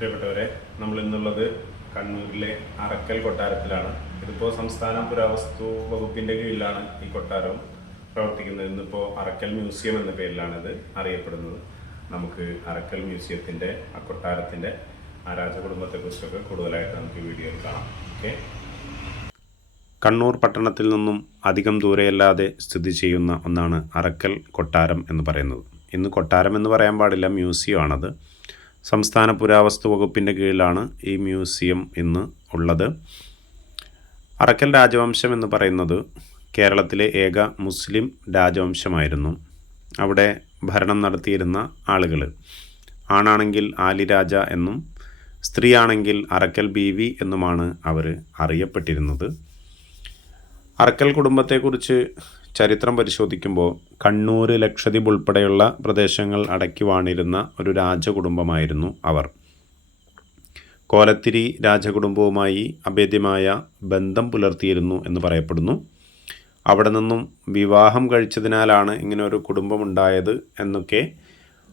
പ്രിയപ്പെട്ടവരെ, നമ്മൾ ഇന്നുള്ളത് കണ്ണൂരിലെ അറക്കൽ കൊട്ടാരത്തിലാണ്. ഇതിപ്പോൾ സംസ്ഥാന പുരാവസ്തു വകുപ്പിൻ്റെ കീഴിലാണ് ഈ കൊട്ടാരം പ്രവർത്തിക്കുന്നത്. ഇന്നിപ്പോൾ അറക്കൽ മ്യൂസിയം എന്ന പേരിലാണ് ഇത് അറിയപ്പെടുന്നത്. നമുക്ക് അറക്കൽ മ്യൂസിയത്തിൻ്റെ ആ കൊട്ടാരത്തിൻ്റെ ആ രാജകുടുംബത്തെക്കുറിച്ചൊക്കെ കൂടുതലായിട്ട് നമുക്ക് വീഡിയോയിൽ കാണാം. ഓക്കെ. കണ്ണൂർ പട്ടണത്തിൽ നിന്നും അധികം ദൂരെയല്ലാതെ സ്ഥിതി ചെയ്യുന്ന ഒന്നാണ് അറക്കൽ കൊട്ടാരം എന്ന് പറയുന്നത്. ഇന്ന് കൊട്ടാരം എന്ന് പറയാൻ പാടില്ല, മ്യൂസിയമാണത്. സംസ്ഥാന പുരാവസ്തു വകുപ്പിൻ്റെ കീഴിലാണ് ഈ മ്യൂസിയം ഇന്ന് ഉള്ളത്. അറക്കൽ രാജവംശം എന്ന് പറയുന്നത് കേരളത്തിലെ ഏക മുസ്ലിം രാജവംശമായിരുന്നു. അവിടെ ഭരണം നടത്തിയിരുന്ന ആളുകൾ ആണാണെങ്കിൽ ആലി രാജ എന്നും സ്ത്രീയാണെങ്കിൽ അറക്കൽ ബീവി എന്നുമാണ് അവർ അറിയപ്പെട്ടിരുന്നത്. അറക്കൽ കുടുംബത്തെക്കുറിച്ച് ചരിത്രം പരിശോധിക്കുമ്പോൾ കണ്ണൂർ, ലക്ഷദ്വീപ് ഉൾപ്പെടെയുള്ള പ്രദേശങ്ങൾ അടക്കി വാണിരുന്ന ഒരു രാജകുടുംബമായിരുന്നു അവർ. കോലത്തിരി രാജകുടുംബവുമായി അഭേദ്യമായ ബന്ധം പുലർത്തിയിരുന്നു എന്ന് പറയപ്പെടുന്നു. അവിടെ നിന്നും വിവാഹം കഴിച്ചതിനാലാണ് ഇങ്ങനെ ഒരു കുടുംബമുണ്ടായത് എന്നൊക്കെ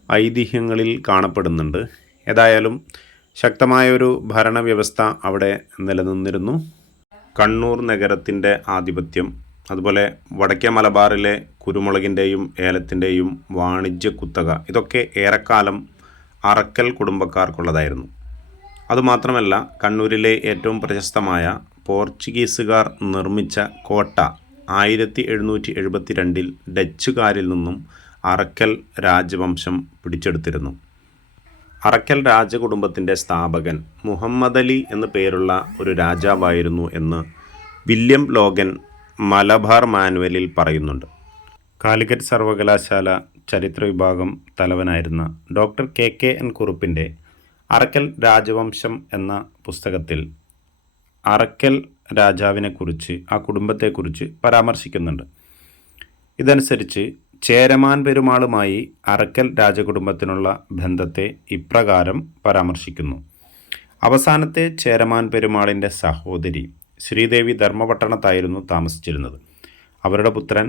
ഐതിഹ്യങ്ങളിൽ കാണപ്പെടുന്നുണ്ട്. ഏതായാലും ശക്തമായൊരു ഭരണവ്യവസ്ഥ അവിടെ നിലനിന്നിരുന്നു. കണ്ണൂർ നഗരത്തിൻ്റെ ആധിപത്യം, അതുപോലെ വടക്കേ മലബാറിലെ കുരുമുളകിൻ്റെയും ഏലത്തിൻ്റെയും വാണിജ്യ കുത്തക, ഇതൊക്കെ ഏറെക്കാലം അറക്കൽ കുടുംബക്കാർക്കുള്ളതായിരുന്നു. അതുമാത്രമല്ല, കണ്ണൂരിലെ ഏറ്റവും പ്രശസ്തമായ പോർച്ചുഗീസുകാർ നിർമ്മിച്ച കോട്ട 1772 ഡച്ചുകാരിൽ നിന്നും അറക്കൽ രാജവംശം പിടിച്ചെടുത്തിരുന്നു. അറക്കൽ രാജകുടുംബത്തിൻ്റെ സ്ഥാപകൻ മുഹമ്മദ് അലി എന്നു പേരുള്ള ഒരു രാജാവായിരുന്നു എന്ന് വില്യം ലോഗൻ മലബാർ മാനുവലിൽ പറയുന്നുണ്ട്. കാലിക്കറ്റ് സർവകലാശാല ചരിത്ര വിഭാഗം തലവനായിരുന്ന ഡോക്ടർ KKN കുറുപ്പിൻ്റെ അറക്കൽ രാജവംശം എന്ന പുസ്തകത്തിൽ അറക്കൽ രാജാവിനെക്കുറിച്ച്, ആ കുടുംബത്തെക്കുറിച്ച് പരാമർശിക്കുന്നുണ്ട്. ഇതനുസരിച്ച് ചേരമാൻ പെരുമാളുമായി അറക്കൽ രാജകുടുംബത്തിനുള്ള ബന്ധത്തെ ഇപ്രകാരം പരാമർശിക്കുന്നു. അവസാനത്തെ ചേരമാൻ പെരുമാളിൻ്റെ സഹോദരി ശ്രീദേവി ധർമ്മപട്ടണത്തായിരുന്നു താമസിച്ചിരുന്നത്. അവരുടെ പുത്രൻ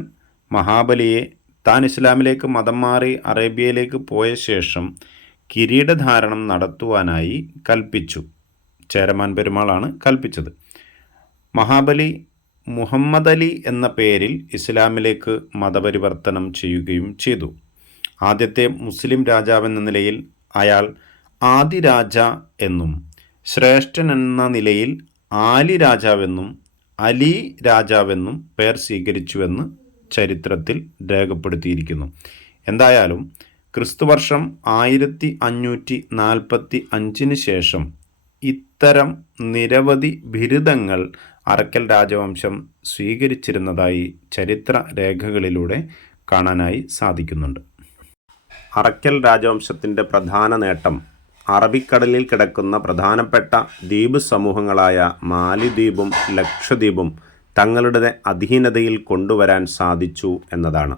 മഹാബലിയെ താൻ ഇസ്ലാമിലേക്ക് മതം മാറി അറേബ്യയിലേക്ക് പോയ ശേഷം കിരീടധാരണം നടത്തുവാനായി കൽപ്പിച്ചു. ചേരമാൻ പെരുമാളാണ് കൽപ്പിച്ചത്. മഹാബലി മുഹമ്മദ് അലി എന്ന പേരിൽ ഇസ്ലാമിലേക്ക് മതപരിവർത്തനം ചെയ്യുകയും ചെയ്തു. ആദ്യത്തെ മുസ്ലിം രാജാവെന്ന നിലയിൽ അയാൾ ആദി രാജ എന്നും, ശ്രേഷ്ഠൻ എന്ന നിലയിൽ ആലി രാജാവെന്നും അലി രാജാവെന്നും പേർ സ്വീകരിച്ചുവെന്ന് ചരിത്രത്തിൽ രേഖപ്പെടുത്തിയിരിക്കുന്നു. എന്തായാലും ക്രിസ്തുവർഷം 1545 ശേഷം ഇത്തരം നിരവധി ബിരുദങ്ങൾ അറക്കൽ രാജവംശം സ്വീകരിച്ചിരുന്നതായി ചരിത്ര രേഖകളിലൂടെ കാണാനായി സാധിക്കുന്നുണ്ട്. അറക്കൽ രാജവംശത്തിൻ്റെ പ്രധാന നേട്ടം അറബിക്കടലിൽ കിടക്കുന്ന പ്രധാനപ്പെട്ട ദ്വീപ് സമൂഹങ്ങളായ മാലിദ്വീപും ലക്ഷദ്വീപും തങ്ങളുടെ അധീനതയിൽ കൊണ്ടുവരാൻ സാധിച്ചു എന്നതാണ്.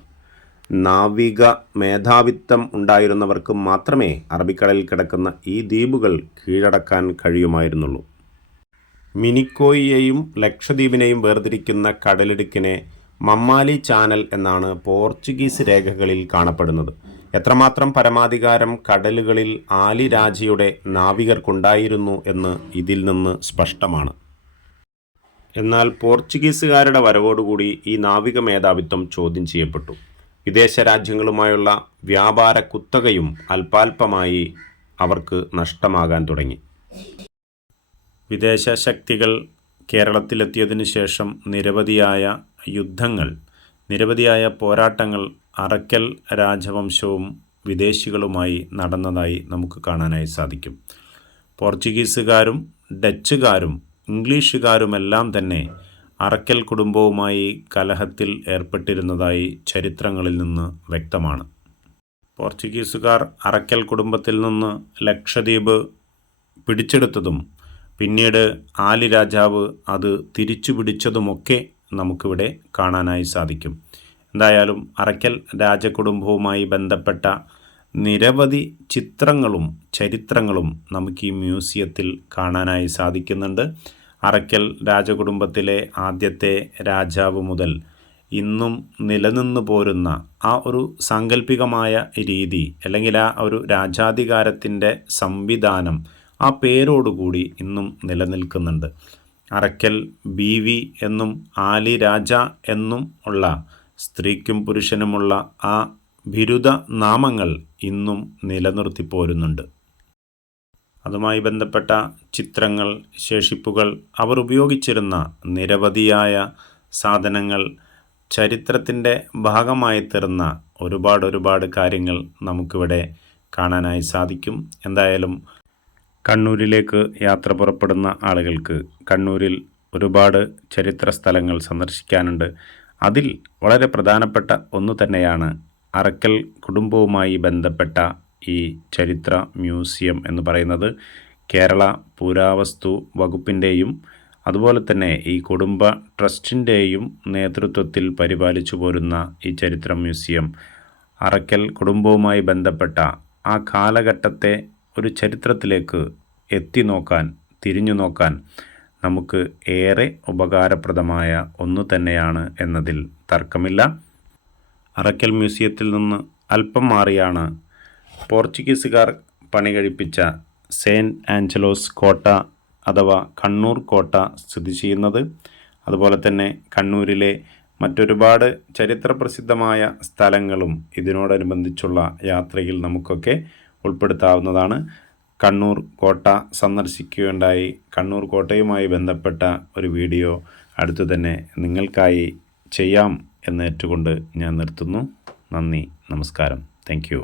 നാവിക മേധാവിത്വം ഉണ്ടായിരുന്നവർക്ക് മാത്രമേ അറബിക്കടലിൽ കിടക്കുന്ന ഈ ദ്വീപുകൾ കീഴടക്കാൻ കഴിയുമായിരുന്നുള്ളൂ. മിനിക്കോയിയെയും ലക്ഷദ്വീപിനെയും വേർതിരിക്കുന്ന കടലിടുക്കിനെ മമ്മാലി ചാനൽ എന്നാണ് പോർച്ചുഗീസ് രേഖകളിൽ കാണപ്പെടുന്നത്. എത്രമാത്രം പരമാധികാരം കടലുകളിൽ ആലി രാജയുടെ നാവികർക്കുണ്ടായിരുന്നു എന്ന് ഇതിൽ നിന്ന് സ്പഷ്ടമാണ്. എന്നാൽ പോർച്ചുഗീസുകാരുടെ വരവോടുകൂടി ഈ നാവിക മേധാവിത്വം ചോദ്യം ചെയ്യപ്പെട്ടു. വിദേശ രാജ്യങ്ങളുമായുള്ള വ്യാപാര കുത്തകയും അല്പാൽപമായി അവർക്ക് നഷ്ടമാകാൻ തുടങ്ങി. വിദേശ ശക്തികൾ കേരളത്തിലെത്തിയതിനു ശേഷം നിരവധിയായ യുദ്ധങ്ങൾ, നിരവധിയായ പോരാട്ടങ്ങൾ അറക്കൽ രാജവംശവും വിദേശികളുമായി നടന്നതായി നമുക്ക് കാണാനായി സാധിക്കും. പോർച്ചുഗീസുകാരും ഡച്ചുകാരും ഇംഗ്ലീഷുകാരുമെല്ലാം തന്നെ അറക്കൽ കുടുംബവുമായി കലഹത്തിൽ ഏർപ്പെട്ടിരുന്നതായി ചരിത്രങ്ങളിൽ നിന്ന് വ്യക്തമാണ്. പോർച്ചുഗീസുകാർ അറക്കൽ കുടുംബത്തിൽ നിന്ന് ലക്ഷദ്വീപ് പിടിച്ചെടുത്തതും പിന്നീട് ആലി രാജാവ് അത് തിരിച്ചു പിടിച്ചതുമൊക്കെ നമുക്കിവിടെ കാണാനായി സാധിക്കും. എന്തായാലും അറക്കൽ രാജകുടുംബവുമായി ബന്ധപ്പെട്ട നിരവധി ചിത്രങ്ങളും ചരിത്രങ്ങളും നമുക്ക് ഈ മ്യൂസിയത്തിൽ കാണാനായി സാധിക്കുന്നുണ്ട്. അറക്കൽ രാജകുടുംബത്തിലെ ആദ്യത്തെ രാജാവ് മുതൽ ഇന്നും നിലനിന്നു പോരുന്ന ആ ഒരു സാങ്കല്പികമായ രീതി, അല്ലെങ്കിൽ ആ ഒരു രാജാധികാരത്തിൻ്റെ സംവിധാനം, ആ പേരോടുകൂടി ഇന്നും നിലനിൽക്കുന്നുണ്ട്. അറക്കൽ ബീവി എന്നും ആലി രാജ എന്നും ഉള്ള സ്ത്രീക്കും പുരുഷനുമുള്ള ആ ബിരുദ നാമങ്ങൾ ഇന്നും നിലനിർത്തി പോരുന്നുണ്ട്. അതുമായി ബന്ധപ്പെട്ട ചിത്രങ്ങൾ, ശേഷിപ്പുകൾ, അവർ ഉപയോഗിച്ചിരുന്ന നിരവധിയായ സാധനങ്ങൾ, ചരിത്രത്തിൻ്റെ ഭാഗമായി തീർന്ന ഒരുപാട് കാര്യങ്ങൾ നമുക്കിവിടെ കാണാനായി സാധിക്കും. എന്തായാലും കണ്ണൂരിലേക്ക് യാത്ര പുറപ്പെടുന്ന ആളുകൾക്ക് കണ്ണൂരിൽ ഒരുപാട് ചരിത്ര സ്ഥലങ്ങൾ സന്ദർശിക്കാനുണ്ട്. അതിൽ വളരെ പ്രധാനപ്പെട്ട ഒന്ന് തന്നെയാണ് അറക്കൽ കുടുംബവുമായി ബന്ധപ്പെട്ട ഈ ചരിത്ര മ്യൂസിയം എന്ന് പറയുന്നത്. കേരള പുരാവസ്തു വകുപ്പിൻ്റെയും അതുപോലെ തന്നെ ഈ കുടുംബ ട്രസ്റ്റിൻ്റെയും നേതൃത്വത്തിൽ പരിപാലിച്ചു പോരുന്ന ഈ ചരിത്ര മ്യൂസിയം അറക്കൽ കുടുംബവുമായി ബന്ധപ്പെട്ട ആ കാലഘട്ടത്തെ ഒരു ചരിത്രത്തിലേക്ക് എത്തി നോക്കാൻ, തിരിഞ്ഞു നോക്കാൻ നമുക്ക് ഏറെ ഉപകാരപ്രദമായ ഒന്ന് തന്നെയാണ് എന്നതിൽ തർക്കമില്ല. അറക്കൽ മ്യൂസിയത്തിൽ നിന്ന് അല്പം മാറിയാണ് പോർച്ചുഗീസുകാർ പണി കഴിപ്പിച്ച സെയിൻറ്റ് ആഞ്ചലോസ് കോട്ട അഥവാ കണ്ണൂർ കോട്ട സ്ഥിതി ചെയ്യുന്നത്. അതുപോലെ തന്നെ കണ്ണൂരിലെ മറ്റൊരുപാട് ചരിത്രപ്രസിദ്ധമായ സ്ഥലങ്ങളും ഇതിനോടനുബന്ധിച്ചുള്ള യാത്രയിൽ നമുക്കൊക്കെ ഉൾപ്പെടുത്താവുന്നതാണ്. കണ്ണൂർ കോട്ട സന്ദർശിക്കുകയുണ്ടായി. കണ്ണൂർ കോട്ടയുമായി ബന്ധപ്പെട്ട ഒരു വീഡിയോ അടുത്തു തന്നെ നിങ്ങൾക്കായി ചെയ്യാം എന്നേറ്റുകൊണ്ട് ഞാൻ നിർത്തുന്നു. നന്ദി, നമസ്കാരം. Thank you.